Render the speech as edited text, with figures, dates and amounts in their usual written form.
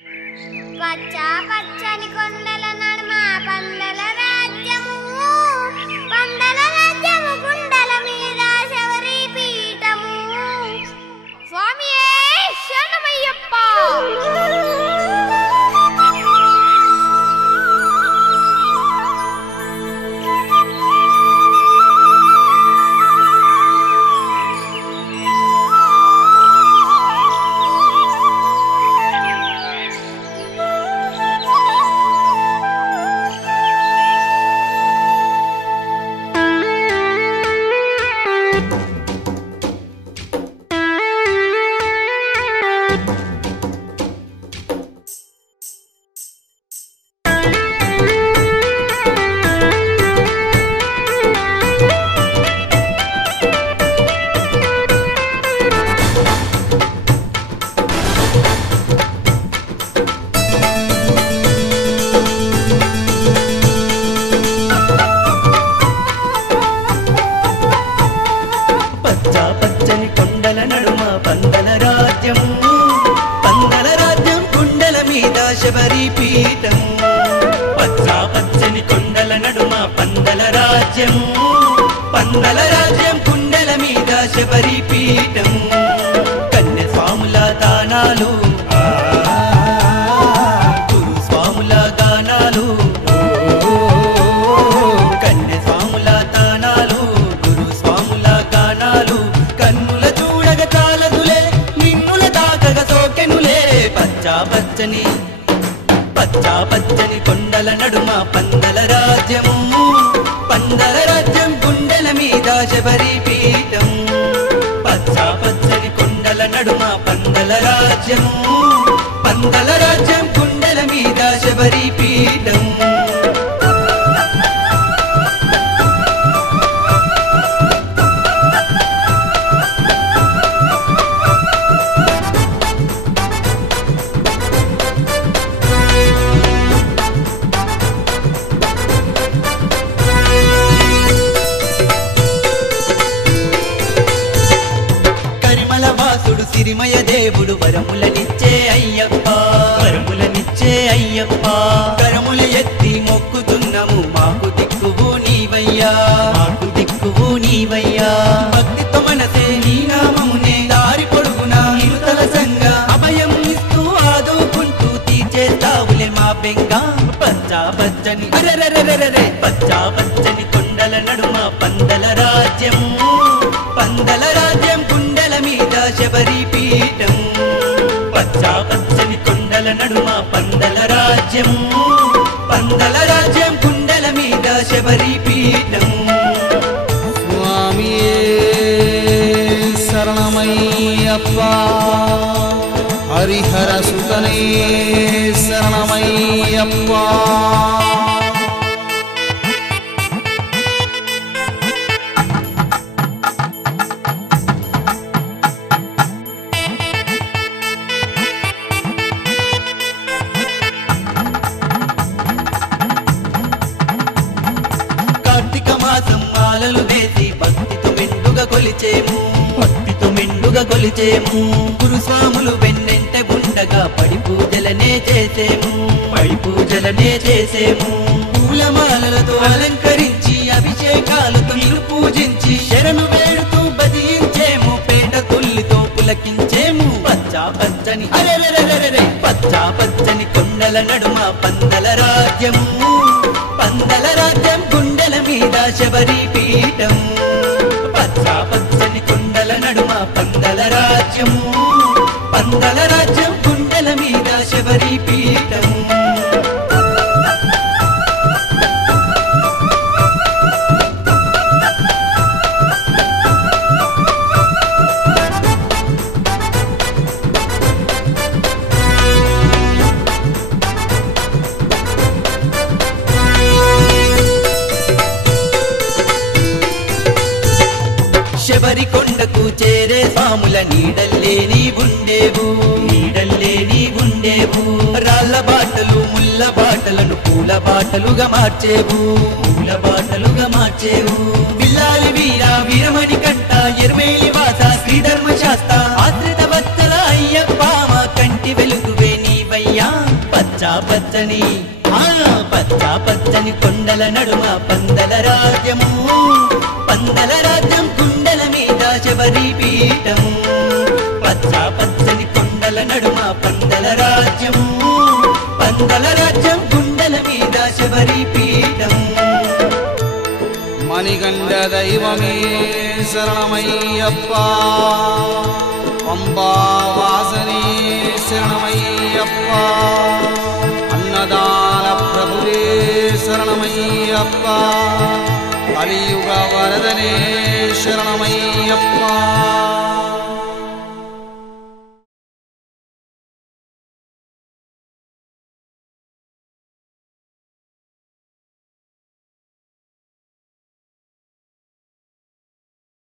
పచ్చా పచ్చని కొండల నడుమ పందల రాజ్యము, పందల రాజ్యము గుండల మీద శబరి పీఠము. స్వామియే శరణమయ్యప్ప. పచ్చని కొండల నడుమ పందల రాజ్యం, పందల రాజ్యం కుండల మీద శబరి పీఠం. పచ్చని కొండల నడుమ పందల రాజ్యం, పందల రాజ్యం కుండల మీద శబరి పీఠం. కన్య స్వాముల దానాలు, గురు స్వాముల గానాలు, కన్య స్వాముల దానాలు, గురు స్వాముల గానాలు. కన్నుల చూడగ చాలదులే, నిన్నుల తాకగ సోకెనులే. పచ్చని కొండల నడుమ పందల రాజ్యము, పందల రాజ్యం గుండెల మీద శబరి పీఠం. పచ్చని కొండల నడుమ పందల రాజ్యము, పందల రాజ్యం గుండెల మీద శబరి పీఠం. సిరిమయ దేవుడు వరములనిచ్చే అయ్యప్ప, వరములనిచ్చే అయ్యప్ప. కరముల ఎత్తి మొక్కుతున్నాము, మాకు దిక్కువు నీవయ్యా, మాకు దిక్కువు నీవయ్యా. భక్తితో మనసే నీ నామమునే దారి పొడుగున ఇరుతల సంగ అభయం ఇస్తూ ఆదుకుంటూ తీర్చేస్తావులే మా బెంగ. పచ్చని అరెరెరెరెరె పచ్చని కొండల నడుమ పందల రాజ్యం, పందల రాజ్యం కుండల మీద శబరి పీఠం. పచ్చని కొండల నడుమ పందల రాజ్యం, పందల రాజ్యం కుండల మీద శబరి పీఠం. స్వామియే శరణమయ్యప్ప, హరిహర సుతనే శరణమయ్యప్ప. మాలలు వేసి భక్తితో మెండుగా కొలిచేము, భక్తితో మెండుగా కొలిచేము. గురుస్వాములు వెన్నెంట గుండగా పడి పూజలనే చేసేము, పడి పూజలనే చేసేము. పూలమాలలతో అలంకరించి అభిషేకాలతో నిన్ను పూజించి శరణు వేడుతూ బదించేము, పేట తుల్లితో పులకించేము. పచ్చని అరెరెరెరెరె పచ్చని కొండల నడుమ పందల రాజ్యము, పందల రాజ్యం గుండెల మీద శబరి పీఠం. పచ్చని కొండల నడుమ పందల రాజ్యము, పందల రాజ్యం గుండెల మీద శబరి పీఠం. శబరి కొండకు చేరే స్వాముల నీడల్లే నీ ఉండేవు, నీడల్లే నీ ఉండేవు. రాళ్ళ బాటలు ముళ్ళ బాటలను పూల బాటలుగా మార్చేవు, పూల బాటలుగా మార్చేవు. బిల్లాలి వీర వీరమణి కంట ఎరుమేలి వాస శ్రీధర్మ శాస్త్ర ఆశ్రిత వత్సల అయ్యప్ప, మా కంటి వెలుగువే నీవై శరణమయ్యా పచ్చా పచ్చని పచ్చా పచ్చని కొండల నడుమ పందల రాజ్యము పందల రాజ్యం కుండల మీద శబరి పీఠము పచ్చా పచ్చని కొండల నడుమ పందల రాజ్యము పందల రాజ్యం కుండల మీద శబరి పీఠము మణికంఠ దైవమే శరణమయ్యప్పా పంబావాసనే శరణమయ్యప్పా అన్నదాన ప్రభువే శరణమయ్యప్పా కలియుగ వరదనే శరణమయ్యప్పా